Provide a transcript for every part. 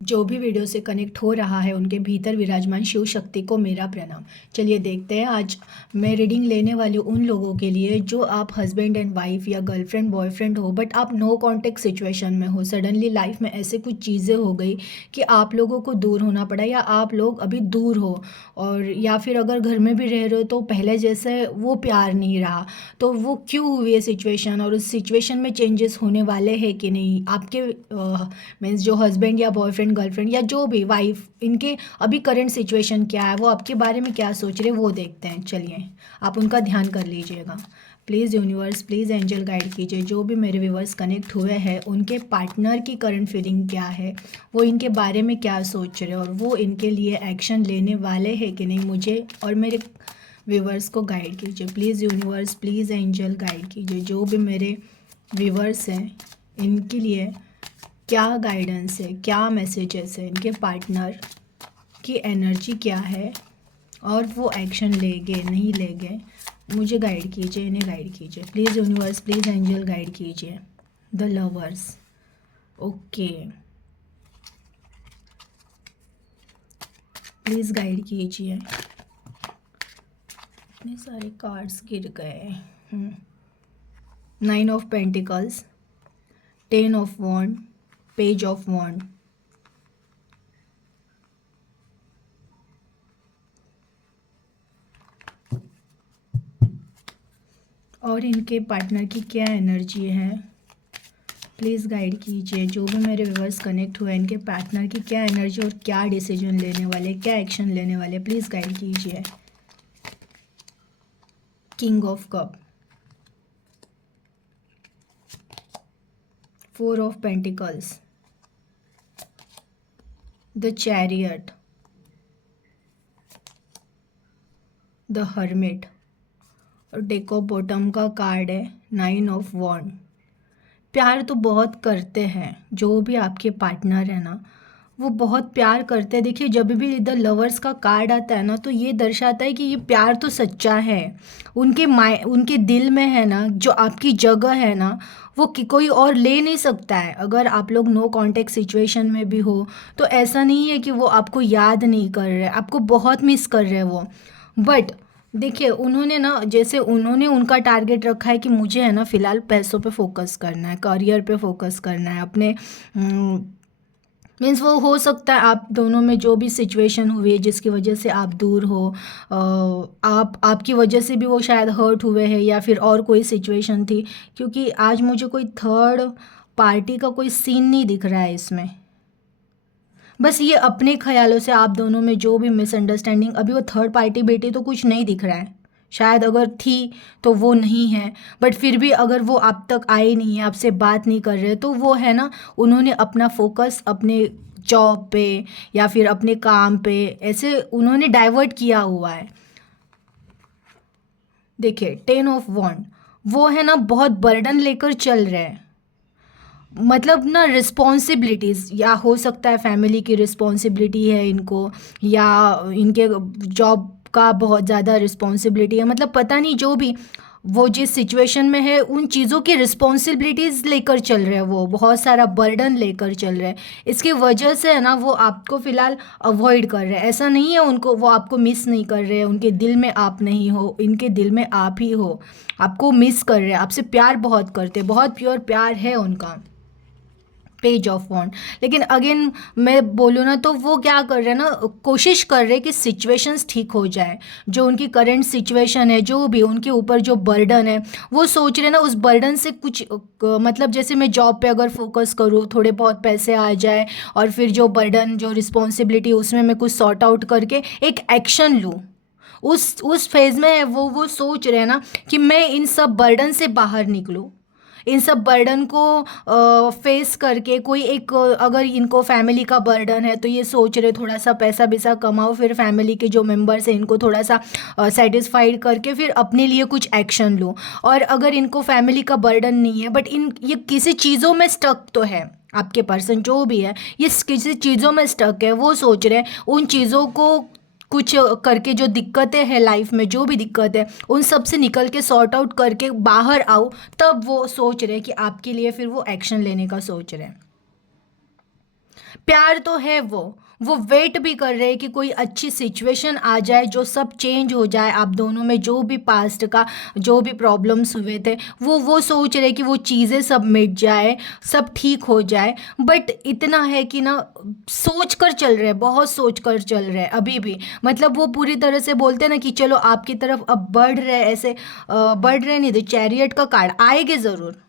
जो भी वीडियो से कनेक्ट हो रहा है उनके भीतर विराजमान शिव शक्ति को मेरा प्रणाम। चलिए देखते हैं, आज मैं रीडिंग लेने वाली हूँ उन लोगों के लिए जो आप हस्बैंड एंड वाइफ या गर्लफ्रेंड बॉयफ्रेंड हो, बट आप नो कांटेक्ट सिचुएशन में हो। सडनली लाइफ में ऐसे कुछ चीज़ें हो गई कि आप लोगों को दूर होना पड़ा, या आप लोग अभी दूर हो, और या फिर अगर घर में भी रह रहे हो तो पहले जैसे वो प्यार नहीं रहा। तो वो क्यों हुई है सिचुएशन, और उस सिचुएशन में चेंजेस होने वाले हैं कि नहीं आपके मीन्स जो हस्बैंड या बॉयफ्रेंड गर्लफ्रेंड या जो भी वाइफ, इनके अभी करंट सिचुएशन क्या है, वो आपके बारे में क्या सोच रहे हैं वो देखते हैं। चलिए आप उनका ध्यान कर लीजिएगा। Please universe, please angel guide कीजिए। जो भी मेरे व्यूवर्स कनेक्ट हुए हैं उनके पार्टनर की करंट फीलिंग क्या है, वो इनके बारे में क्या सोच रहे हैं, और वो इनके लिए एक्शन लेने वाले हैं कि नहीं, मुझे और मेरे व्यूवर्स को गाइड कीजिए। Please universe, please angel guide कीजिए। जो भी मेरे व्यूवर्स हैं इनके लिए क्या गाइडेंस है, क्या मैसेजेस है, इनके पार्टनर की एनर्जी क्या है, और वो एक्शन लेंगे नहीं लेंगे, मुझे गाइड कीजिए, इन्हें गाइड कीजिए। Please universe, please angel guide कीजिए। The lovers, okay, please guide कीजिए। इतने सारे कार्ड्स गिर गए। 9 of pentacles, 10 of wand, page of wand, और इनके पार्टनर की क्या एनर्जी है, प्लीज़ गाइड कीजिए। जो भी मेरे व्यूवर्स कनेक्ट हुए इनके पार्टनर की क्या एनर्जी और क्या डिसीजन लेने वाले, क्या एक्शन लेने वाले, प्लीज़ गाइड कीजिए। King of cup, 4 of pentacles, the chariot, the hermit, और डेक ऑफ बॉटम का कार्ड है 9 ऑफ वॉन्ड। प्यार तो बहुत करते हैं जो भी आपके पार्टनर है ना, वो बहुत प्यार करते हैं। देखिए जब भी द लवर्स का कार्ड आता है ना, तो ये दर्शाता है कि ये प्यार तो सच्चा है, उनके दिल में है ना, जो आपकी जगह है ना, वो कोई और ले नहीं सकता है। अगर आप लोग नो कांटेक्ट सिचुएशन में भी हो तो ऐसा नहीं है कि वो आपको याद नहीं कर रहे, आपको बहुत मिस कर रहे हैं वो। बट देखिए उन्होंने ना, जैसे उन्होंने उनका टारगेट रखा है कि मुझे है ना फ़िलहाल पैसों पे फोकस करना है, करियर पे फोकस करना है, अपने मीन्स वो हो सकता है आप दोनों में जो भी सिचुएशन हुई है जिसकी वजह से आप दूर हो, आपकी वजह से भी वो शायद हर्ट हुए हैं, या फिर और कोई सिचुएशन थी, क्योंकि आज मुझे कोई थर्ड पार्टी का कोई सीन नहीं दिख रहा है इसमें। बस ये अपने ख्यालों से आप दोनों में जो भी मिसअंडरस्टैंडिंग, अभी वो थर्ड पार्टी बेटी तो कुछ नहीं दिख रहा है, शायद अगर थी तो वो नहीं है, बट फिर भी अगर वो आप तक आए नहीं है, आपसे बात नहीं कर रहे, तो वो है ना, उन्होंने अपना फोकस अपने जॉब पे या फिर अपने काम पे ऐसे उन्होंने डाइवर्ट किया हुआ है। देखिए 10 ऑफ वॉन्ड, वो है ना बहुत बर्डन लेकर चल रहे हैं, मतलब ना रिस्पॉन्सिबिलिटीज़, या हो सकता है फैमिली की रिस्पॉन्सिबिलिटी है इनको, या इनके जॉब का बहुत ज़्यादा रिस्पॉन्सिबिलिटी है, मतलब पता नहीं, जो भी वो जिस सिचुएशन में है उन चीज़ों की रिस्पॉन्सिबिलिटीज़ लेकर चल रहे हैं, वो बहुत सारा बर्डन लेकर चल रहे हैं। इसकी वजह से है ना वो आपको फ़िलहाल अवॉइड कर रहे हैं। ऐसा नहीं है उनको, वो आपको मिस नहीं कर रहे हैं, उनके दिल में आप नहीं हो, इनके दिल में आप ही हो, आपको मिस कर रहे हैं, आपसे प्यार बहुत करते हैं, बहुत प्योर प्यार है उनका। पेज ऑफ वॉन्ड, लेकिन अगेन मैं बोलूँ ना, तो वो क्या कर रहे हैं ना, कोशिश कर रहे हैं कि सिचुएशंस ठीक हो जाए। जो उनकी करंट सिचुएशन है, जो भी उनके ऊपर जो बर्डन है, वो सोच रहे हैं ना उस बर्डन से कुछ मतलब जैसे मैं जॉब पे अगर फोकस करूँ, थोड़े बहुत पैसे आ जाए, और फिर जो बर्डन जो रिस्पॉन्सिबिलिटी उसमें मैं कुछ सॉर्ट आउट करके एक एक्शन लूँ, उस फेज़ में है वो सोच रहे हैं ना कि मैं इन सब बर्डन से बाहर निकलूँ, इन सब बर्डन को फेस करके कोई एक अगर इनको फैमिली का बर्डन है तो ये सोच रहे थोड़ा सा पैसा वैसा कमाओ, फिर फैमिली के जो मेंबर्स हैं इनको थोड़ा सा सेटिस्फाइड करके फिर अपने लिए कुछ एक्शन लो। और अगर इनको फैमिली का बर्डन नहीं है, बट ये किसी चीज़ों में स्टक तो है, आपके पर्सन जो भी है ये किसी चीज़ों में स्टक है, वो सोच रहे हैं उन चीज़ों को कुछ करके, जो दिक्कतें हैं लाइफ में, जो भी दिक्कत है उन सब से निकल के सॉर्ट आउट करके बाहर आओ, तब वो सोच रहे हैं कि आपके लिए फिर वो एक्शन लेने का सोच रहे हैं। प्यार तो है, वो वेट भी कर रहे हैं कि कोई अच्छी सिचुएशन आ जाए जो सब चेंज हो जाए, आप दोनों में जो भी पास्ट का जो भी प्रॉब्लम्स हुए थे वो सोच रहे कि वो चीज़ें सब मिट जाए, सब ठीक हो जाए। बट इतना है कि ना, सोच कर चल रहे हैं, बहुत सोच कर चल रहे हैं अभी भी। मतलब वो पूरी तरह से बोलते हैं ना कि चलो आपकी तरफ अब बढ़ रहे, ऐसे बढ़ रहे नहीं थे, चैरियट का कार्ड आएंगे ज़रूर,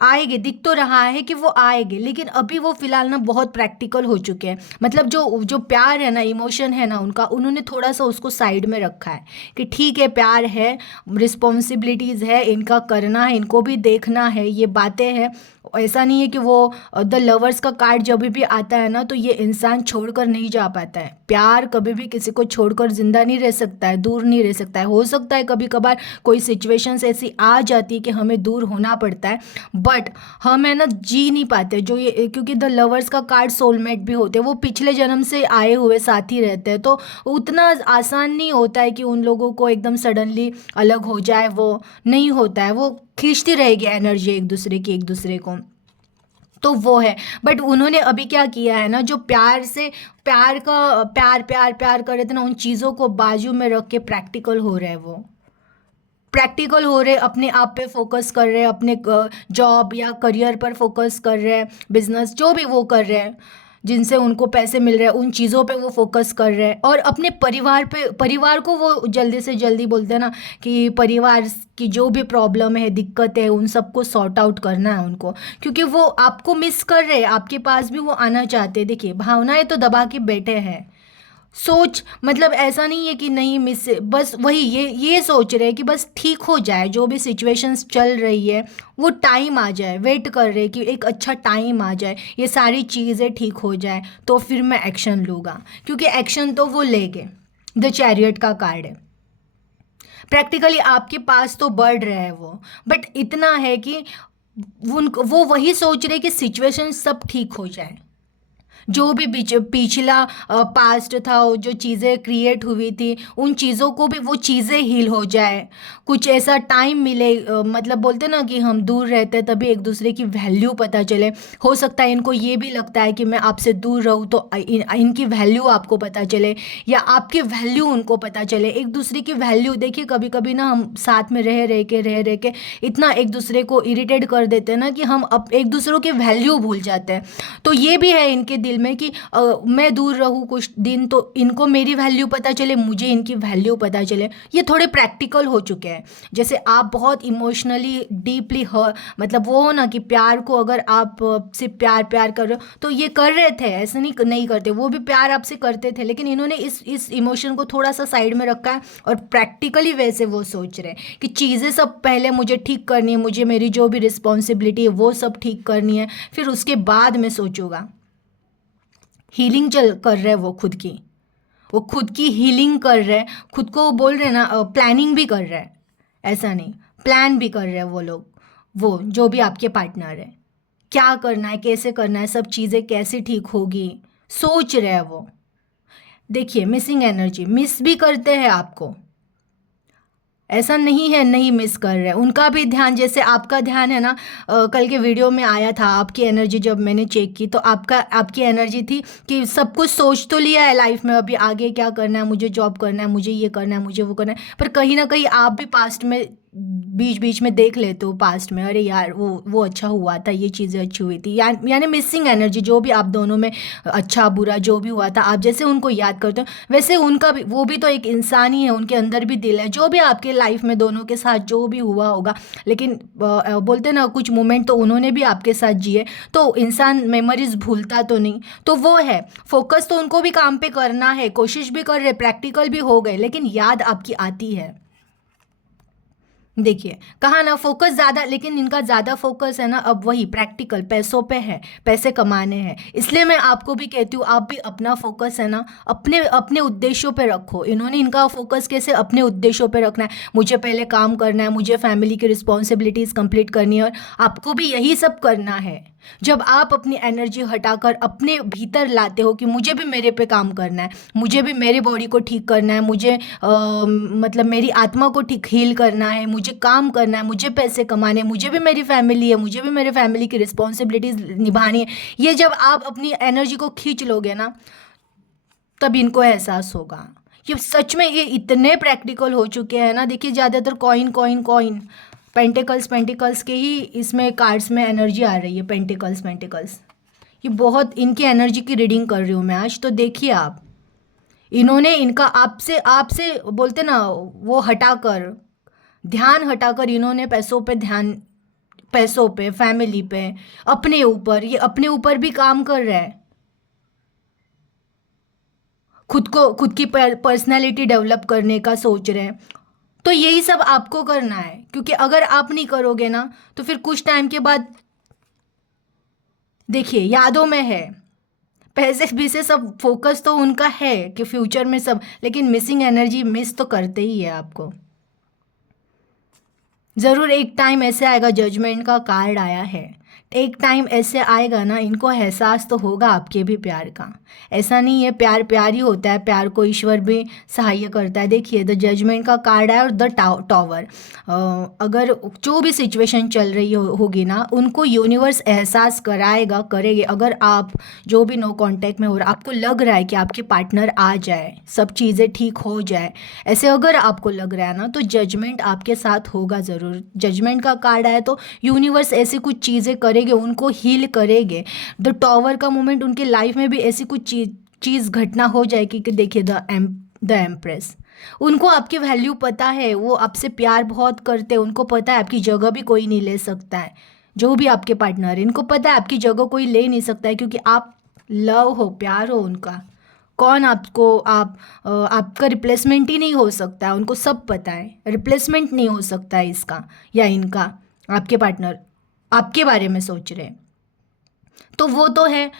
आएंगे, दिख तो रहा है कि वो आएंगे, लेकिन अभी वो फिलहाल ना बहुत प्रैक्टिकल हो चुके हैं। मतलब जो जो प्यार है ना, इमोशन है ना उनका, उन्होंने थोड़ा सा उसको साइड में रखा है कि ठीक है प्यार है, रिस्पॉन्सिबिलिटीज़ है, इनका करना है, इनको भी देखना है, ये बातें हैं। ऐसा नहीं है कि वो द लवर्स का कार्ड जब भी आता है ना, तो ये इंसान छोड़कर नहीं जा पाता है। प्यार कभी भी किसी को छोड़कर जिंदा नहीं रह सकता है, दूर नहीं रह सकता है। हो सकता है कभी कभार कोई सिचुएशंस ऐसी आ जाती है कि हमें दूर होना पड़ता है, बट हम है ना जी नहीं पाते जो ये, क्योंकि द लवर्स का कार्ड सोलमेट भी होते हैं, वो पिछले जन्म से आए हुए साथी रहते हैं, तो उतना आसान नहीं होता है कि उन लोगों को एकदम सडनली अलग हो जाए, वो नहीं होता है, वो खींचती रहेगी एनर्जी एक दूसरे को। तो वो है। बट उन्होंने अभी क्या किया है ना, जो प्यार से, प्यार का, प्यार प्यार प्यार कर रहे थे ना, उन चीज़ों को बाजू में रख के प्रैक्टिकल हो रहे हैं, वो प्रैक्टिकल हो रहे, अपने आप पे फोकस कर रहे हैं, अपने जॉब या करियर पर फोकस कर रहे हैं, बिजनेस जो भी वो कर रहे हैं, जिनसे उनको पैसे मिल रहे हैं उन चीज़ों पे वो फोकस कर रहे हैं। और अपने परिवार पे, परिवार को वो जल्दी से जल्दी बोलते हैं ना कि परिवार की जो भी प्रॉब्लम है, दिक्कत है, उन सबको सॉर्ट आउट करना है उनको, क्योंकि वो आपको मिस कर रहे हैं, आपके पास भी वो आना चाहते हैं। देखिए भावनाएं तो दबा के बैठे हैं, सोच मतलब ऐसा नहीं है कि नहीं मिस, बस वही ये सोच रहे हैं कि बस ठीक हो जाए, जो भी सिचुएशंस चल रही है वो टाइम आ जाए, वेट कर रहे हैं कि एक अच्छा टाइम आ जाए, ये सारी चीज़ें ठीक हो जाए, तो फिर मैं एक्शन लूँगा, क्योंकि एक्शन तो वो लेंगे। द चैरियट का कार्ड है, प्रैक्टिकली आपके पास तो बढ़ रहा है वो, बट इतना है कि वो वही सोच रहे कि सिचुएशन सब ठीक हो जाए, जो भी पिछला पास्ट था, वो जो चीज़ें क्रिएट हुई थी, उन चीज़ों को भी वो चीज़ें हील हो जाए, कुछ ऐसा टाइम मिले। मतलब बोलते ना कि हम दूर रहते हैं तभी एक दूसरे की वैल्यू पता चले। हो सकता है इनको ये भी लगता है कि मैं आपसे दूर रहूँ तो इनकी वैल्यू आपको पता चले, या आपकी वैल्यू उनको पता चले, एक दूसरे की वैल्यू। देखिए कभी कभी ना हम साथ में रह रह के इतना एक दूसरे को इरिटेट कर देते हैं ना कि हम अब एक दूसरों की वैल्यू भूल जाते हैं। तो ये भी है इनके दिल में कि मैं दूर रहूँ कुछ दिन तो इनको मेरी वैल्यू पता चले, मुझे इनकी वैल्यू पता चले। ये थोड़े प्रैक्टिकल हो चुके हैं। जैसे आप बहुत इमोशनली डीपली मतलब वो हो ना कि प्यार को अगर आप से प्यार प्यार कर रहे हो, तो ये कर रहे थे, ऐसे नहीं करते, वो भी प्यार आपसे करते थे, लेकिन इन्होंने इस इमोशन को थोड़ा सा साइड में रखा है और प्रैक्टिकली वैसे वो सोच रहे हैं कि चीज़ें सब पहले मुझे ठीक करनी है, मुझे मेरी जो भी रिस्पॉन्सिबिलिटी है वो सब ठीक करनी है, फिर उसके बाद मैं सोचूंगा। हीलिंग चल कर रहे हैं वो खुद की, वो खुद की हीलिंग कर रहे हैं, खुद को बोल रहे हैं ना, प्लानिंग भी कर रहे हैं, ऐसा नहीं, प्लान भी कर रहे हैं वो लोग, वो जो भी आपके पार्टनर है, क्या करना है, कैसे करना है, सब चीज़ें कैसे ठीक होगी, सोच रहे हैं वो। देखिए मिसिंग एनर्जी, मिस भी करते हैं आपको, ऐसा नहीं है नहीं मिस कर रहे, उनका भी ध्यान, जैसे आपका ध्यान है ना, कल के वीडियो में आया था आपकी एनर्जी, जब मैंने चेक की तो आपकी एनर्जी थी कि सब कुछ सोच तो लिया है लाइफ में, अभी आगे क्या करना है, मुझे जॉब करना है, मुझे ये करना है, मुझे वो करना है, पर कहीं ना कहीं आप भी पास्ट में बीच बीच में देख लेते हो पास्ट में, अरे यार वो अच्छा हुआ था, ये चीज़ें अच्छी हुई थी, यानी मिसिंग एनर्जी, जो भी आप दोनों में अच्छा बुरा जो भी हुआ था, आप जैसे उनको याद करते हो वैसे उनका भी, वो भी तो एक इंसान ही है, उनके अंदर भी दिल है, जो भी आपके लाइफ में दोनों के साथ जो भी हुआ होगा, लेकिन बोलते ना कुछ मोमेंट तो उन्होंने भी आपके साथ जिए, तो इंसान मेमोरीज भूलता तो नहीं, तो वो है, फोकस तो उनको भी काम पे करना है, कोशिश भी कर रहे, प्रैक्टिकल भी हो गए, लेकिन याद आपकी आती है। देखिए कहा ना फोकस ज़्यादा, लेकिन इनका ज़्यादा फोकस है ना अब वही प्रैक्टिकल पैसों पे है, पैसे कमाने हैं, इसलिए मैं आपको भी कहती हूँ आप भी अपना फोकस है ना अपने अपने उद्देश्यों पे रखो। इन्होंने इनका फोकस कैसे अपने उद्देश्यों पे रखना है, मुझे पहले काम करना है, मुझे फैमिली की रिस्पॉन्सिबिलिटीज़ कंप्लीट करनी है, और आपको भी यही सब करना है, जब आप अपनी एनर्जी हटाकर अपने भीतर लाते हो कि मुझे भी मेरे पे काम करना है, मुझे भी मेरे बॉडी को ठीक करना है, मुझे मतलब मेरी आत्मा को ठीक हील करना है, मुझे काम करना है, मुझे पैसे कमाने हैं, मुझे भी मेरी फैमिली है, मुझे भी मेरे फैमिली की रिस्पॉन्सिबिलिटीज़ निभानी है, ये जब आप अपनी एनर्जी को खींच लोगे ना, तब इनको एहसास होगा। ये सच में ये इतने प्रैक्टिकल हो चुके हैं ना। देखिए ज़्यादातर coin coin coin, pentacles pentacles के ही इसमें कार्ड्स में एनर्जी आ रही है, पेंटिकल्स पेंटिकल्स। ये बहुत इनकी एनर्जी की रीडिंग कर रही हूँ मैं आज। तो देखिए आप, इन्होंने इनका आपसे आपसे बोलते ना वो हटाकर, ध्यान हटाकर इन्होंने पैसों पे ध्यान, पैसों पे, फैमिली पे, अपने ऊपर, ये अपने ऊपर भी काम कर रहा है। खुद को, खुद की पर्सनैलिटी डेवलप करने का सोच रहे हैं। तो यही सब आपको करना है, क्योंकि अगर आप नहीं करोगे ना तो फिर कुछ टाइम के बाद देखिए यादों में है, पैसे भी से सब फोकस तो उनका है कि फ्यूचर में सब, लेकिन मिसिंग एनर्जी मिस तो करते ही है आपको। ज़रूर एक टाइम ऐसे आएगा, जजमेंट का कार्ड आया है, एक टाइम ऐसे आएगा ना, इनको एहसास तो होगा आपके भी प्यार का। ऐसा नहीं है प्यार प्यार ही होता है, प्यार को ईश्वर भी सहाय करता है। देखिए द जजमेंट का कार्ड है और द टावर। अगर जो भी सिचुएशन चल रही होगी ना, उनको यूनिवर्स एहसास कराएगा, करेगी। अगर आप जो भी नो कांटेक्ट में हो रहा, आपको लग रहा है कि आपके पार्टनर आ जाए, सब चीज़ें ठीक हो जाए, ऐसे अगर आपको लग रहा है ना, तो जजमेंट आपके साथ होगा ज़रूर। जजमेंट का कार्ड आया तो यूनिवर्स ऐसी कुछ चीज़ें करेंगे, उनको हील करेंगे। द टॉवर का मोमेंट उनके लाइफ में भी ऐसी कुछ चीज़ घटना हो जाएगी कि देखिए द एम्प्रेस, उनको आपकी वैल्यू पता है, वो आपसे प्यार बहुत करते हैं, उनको पता है आपकी जगह भी कोई नहीं ले सकता है। जो भी आपके पार्टनर है, इनको पता है आपकी जगह कोई ले नहीं सकता है, क्योंकि आप लव हो, प्यार हो उनका। कौन आपको आपका रिप्लेसमेंट ही नहीं हो सकता है, उनको सब पता है, रिप्लेसमेंट नहीं हो सकता है इसका या इनका। आपके पार्टनर आपके बारे में सोच रहे हैं, तो वो तो है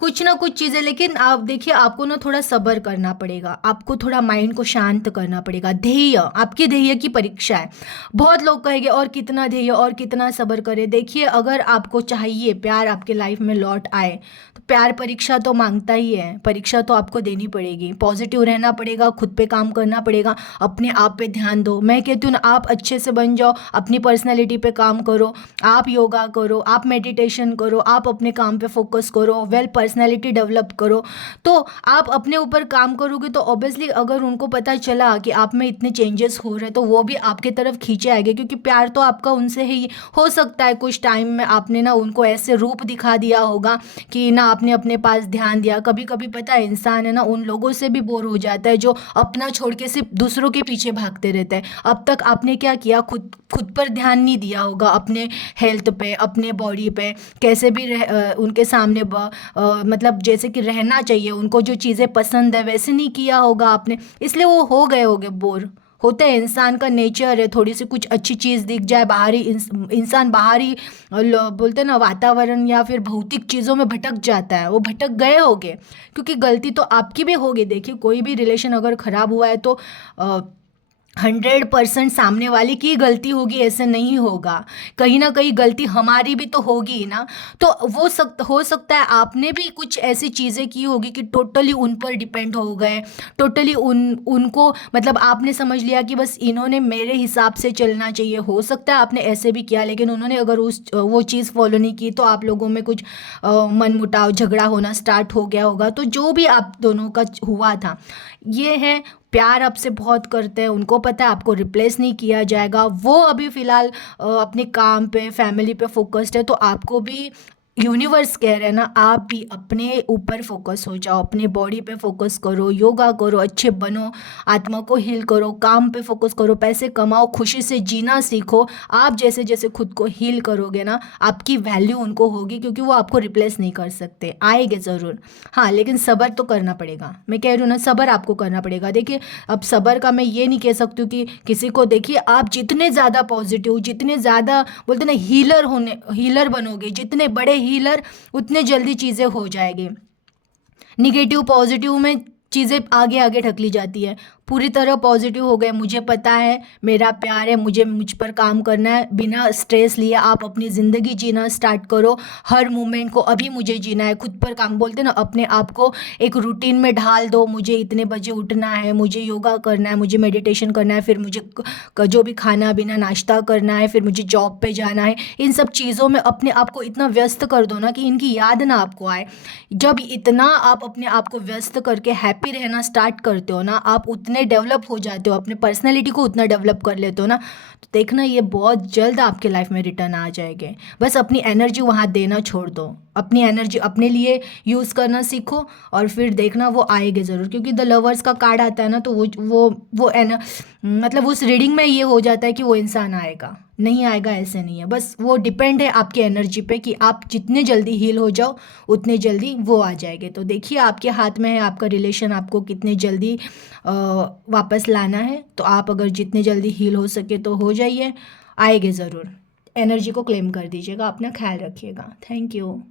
कुछ ना कुछ चीज़ें। लेकिन आप देखिए, आपको ना थोड़ा सब्र करना पड़ेगा, आपको थोड़ा माइंड को शांत करना पड़ेगा। ध्येय, आपके ध्येय की परीक्षा है। बहुत लोग कहेंगे और कितना ध्येय और कितना सब्र करे। देखिए अगर आपको चाहिए प्यार आपके लाइफ में लौट आए, तो प्यार परीक्षा तो मांगता ही है, परीक्षा तो आपको देनी पड़ेगी। पॉजिटिव रहना पड़ेगा, खुद पे काम करना पड़ेगा, अपने आप पे ध्यान दो। मैं कहती हूँ ना, आप अच्छे से बन जाओ, अपनी पर्सनैलिटी पे काम करो, आप योगा करो, आप मेडिटेशन करो, आप अपने काम पे फोकस करो, वेल पर्सनैलिटी डेवलप करो। तो आप अपने ऊपर काम करोगे तो ऑब्वियसली अगर उनको पता चला कि आप में इतने चेंजेस हो रहे हैं, तो वो भी आपके तरफ खींचे आएंगे, क्योंकि प्यार तो आपका उनसे ही हो सकता है। कुछ टाइम में आपने ना उनको ऐसे रूप दिखा दिया होगा कि ना आपने अपने पास ध्यान दिया। कभी कभी पता है इंसान है ना उन लोगों से भी बोर हो जाता है जो अपना छोड़ के सिर्फ दूसरों के पीछे भागते रहते हैं। अब तक आपने क्या किया, खुद खुद पर ध्यान नहीं दिया होगा, अपने हेल्थ पे, अपने बॉडी पे, कैसे भी उनके सामने मतलब जैसे कि रहना चाहिए, उनको जो चीज़ें पसंद है वैसे नहीं किया होगा आपने, इसलिए वो हो गए होगे बोर। होता है, इंसान का नेचर है, थोड़ी सी कुछ अच्छी चीज़ दिख जाए, बाहरी इंसान बाहरी बोलते हैं ना वातावरण या फिर भौतिक चीज़ों में भटक जाता है। वो भटक गए होगे, क्योंकि गलती तो आपकी भी होगी। देखिए कोई भी रिलेशन अगर ख़राब हुआ है तो 100% सामने वाले की गलती होगी ऐसे नहीं होगा, कहीं ना कहीं गलती हमारी भी तो होगी ना। तो वो हो सकता है आपने भी कुछ ऐसी चीज़ें की होगी कि टोटली उन पर डिपेंड हो गए, टोटली उनको मतलब आपने समझ लिया कि बस इन्होंने मेरे हिसाब से चलना चाहिए। हो सकता है आपने ऐसे भी किया, लेकिन उन्होंने अगर वो चीज़ फॉलो नहीं की तो आप लोगों में कुछ मनमुटाव, झगड़ा होना स्टार्ट हो गया होगा। तो जो भी आप दोनों का हुआ था, ये है प्यार आपसे बहुत करते हैं, उनको पता है आपको रिप्लेस नहीं किया जाएगा। वो अभी फ़िलहाल अपने काम पे, फैमिली पे फोकस्ड है, तो आपको भी यूनिवर्स कह रहे हैं ना, आप भी अपने ऊपर फोकस हो जाओ, अपने बॉडी पे फोकस करो, योगा करो, अच्छे बनो, आत्मा को हील करो, काम पे फोकस करो, पैसे कमाओ, खुशी से जीना सीखो। आप जैसे जैसे खुद को हील करोगे ना, आपकी वैल्यू उनको होगी, क्योंकि वो आपको रिप्लेस नहीं कर सकते, आएंगे ज़रूर। हाँ लेकिन सब्र तो करना पड़ेगा, मैं कह रही हूँ ना, सब्र आपको करना पड़ेगा। देखिए अब सब्र का मैं ये नहीं कह सकती हूँ कि किसी को, देखिए आप जितने ज़्यादा पॉजिटिव, जितने ज़्यादा बोलते ना हीलर बनोगे, जितने बड़े हीलर, उतने जल्दी चीज़ें हो जाएगी। निगेटिव पॉजिटिव में चीज़ें आगे आगे ढकली जाती है, पूरी तरह पॉजिटिव हो गए, मुझे पता है मेरा प्यार है, मुझे मुझ पर काम करना है, बिना स्ट्रेस लिए आप अपनी ज़िंदगी जीना स्टार्ट करो। हर मोमेंट को अभी मुझे जीना है, खुद पर काम बोलते हैं ना, अपने आप को एक रूटीन में ढाल दो। मुझे इतने बजे उठना है, मुझे योगा करना है, मुझे मेडिटेशन करना है, फिर मुझे जो भी खाना पीना नाश्ता करना है, फिर मुझे जॉब पे जाना है। इन सब चीज़ों में अपने आप को इतना व्यस्त कर दो ना कि इनकी याद ना आपको आए। जब इतना आप अपने आप को व्यस्त करके हैप्पी रहना स्टार्ट करते हो ना, आप उतने डेवलप हो जाते हो, अपने पर्सनैलिटी को उतना डेवलप कर लेते हो ना, तो देखना ये बहुत जल्द आपके लाइफ में रिटर्न आ जाएंगे। बस अपनी एनर्जी वहाँ देना छोड़ दो, अपनी एनर्जी अपने लिए यूज़ करना सीखो, और फिर देखना वो आएगी ज़रूर। क्योंकि द लवर्स का कार्ड आता है ना, तो वो मतलब उस रीडिंग में ये हो जाता है कि वो इंसान आएगा, नहीं आएगा ऐसे नहीं है। बस वो डिपेंड है आपकी एनर्जी पे कि आप जितने जल्दी हील हो जाओ उतने जल्दी वो आ जाएंगे। तो देखिए आपके हाथ में है, आपका रिलेशन आपको कितने जल्दी वापस लाना है। तो आप अगर जितने जल्दी हील हो सके तो हो जाइए, आएंगे ज़रूर। एनर्जी को क्लेम कर दीजिएगा, अपना ख्याल रखिएगा। Thank you.